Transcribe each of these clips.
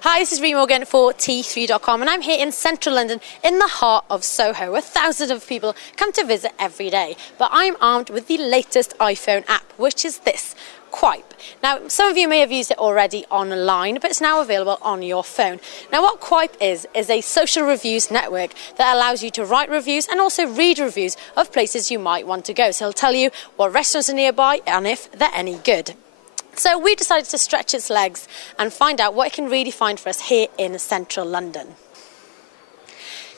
Hi, this is Rhi Morgan for T3.com, and I'm here in central London in the heart of Soho, where thousands of people come to visit every day. But I'm armed with the latest iPhone app, which is this, Qype. Now, some of you may have used it already online, but it's now available on your phone. Now, what Qype is a social reviews network that allows you to write reviews and also read reviews of places you might want to go. So it'll tell you what restaurants are nearby and if they're any good. So we decided to stretch its legs and find out what it can really find for us here in central London.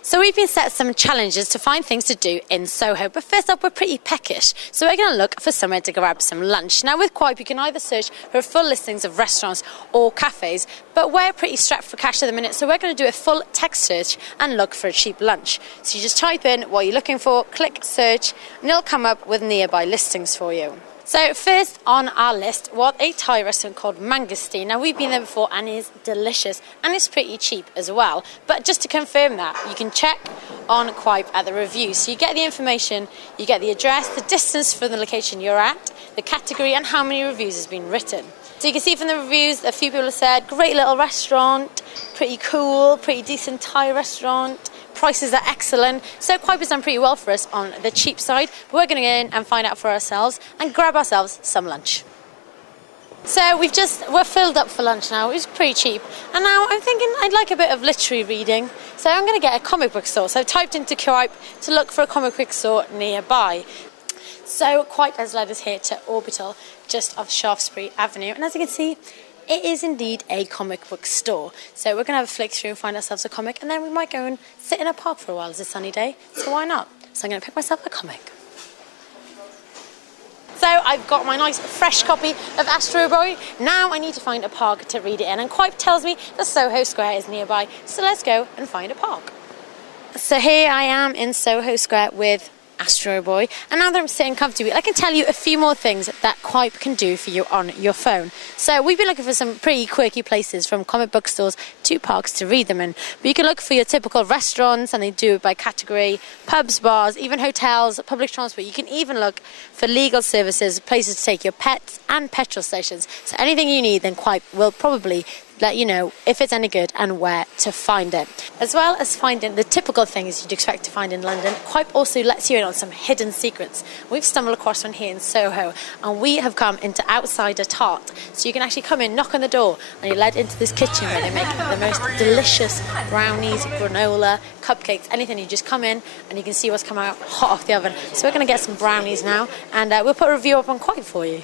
So we've been set some challenges to find things to do in Soho, but first up we're pretty peckish, so we're going to look for somewhere to grab some lunch. Now with Qype you can either search for full listings of restaurants or cafes, but we're pretty strapped for cash at the minute, so we're going to do a full text search and look for a cheap lunch. So you just type in what you're looking for, click search, and it'll come up with nearby listings for you. So first on our list was a Thai restaurant called Mangosteen. Now we've been there before and it's delicious and it's pretty cheap as well. But just to confirm that, you can check on Qype at the reviews. So you get the information, you get the address, the distance from the location you're at, the category and how many reviews has been written. So you can see from the reviews, a few people have said, great little restaurant, pretty cool, pretty decent Thai restaurant, prices are excellent. So Qype has done pretty well for us on the cheap side, but we're going to go in and find out for ourselves and grab ourselves some lunch. So we're filled up for lunch now. It's pretty cheap, and now I'm thinking I'd like a bit of literary reading, so I'm going to get a comic book store. So I've typed into Qype to look for a comic book store nearby. So Qype has led us here to Orbital, just off Shaftesbury Avenue, and as you can see, it is indeed a comic book store. So we're going to have a flick through and find ourselves a comic, and then we might go and sit in a park for a while. It's a sunny day, so why not? So I'm going to pick myself a comic. So I've got my nice fresh copy of Astro Boy. Now I need to find a park to read it in, and Qype tells me the Soho Square is nearby, so let's go and find a park. So here I am in Soho Square with Astro Boy, and now that I'm sitting comfortably, I can tell you a few more things that Qype can do for you on your phone. So we've been looking for some pretty quirky places, from comic book stores to parks to read them in. But you can look for your typical restaurants, and they do it by category, pubs, bars, even hotels, public transport. You can even look for legal services, places to take your pets, and petrol stations. So anything you need, then Qype will probably let you know if it's any good and where to find it. As well as finding the typical things you'd expect to find in London, Qype also lets you in on some hidden secrets. We've stumbled across one here in Soho, and we have come into Outsider Tart. So you can actually come in, knock on the door, and you're led into this kitchen where they make the most delicious brownies, granola, cupcakes, anything. You just come in and you can see what's come out hot off the oven. So we're going to get some brownies now, and we'll put a review up on Qype for you.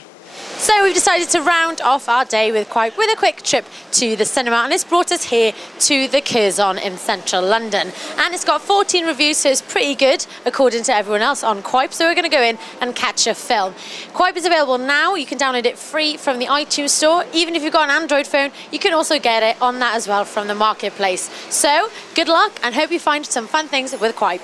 So we've decided to round off our day with Qype with a quick trip to the cinema, and it's brought us here to the Curzon in central London, and it's got 14 reviews, so it's pretty good according to everyone else on Qype. So we're going to go in and catch a film. Qype is available now. You can download it free from the iTunes store. Even if you've got an Android phone, you can also get it on that as well from the marketplace. So good luck, and hope you find some fun things with Qype.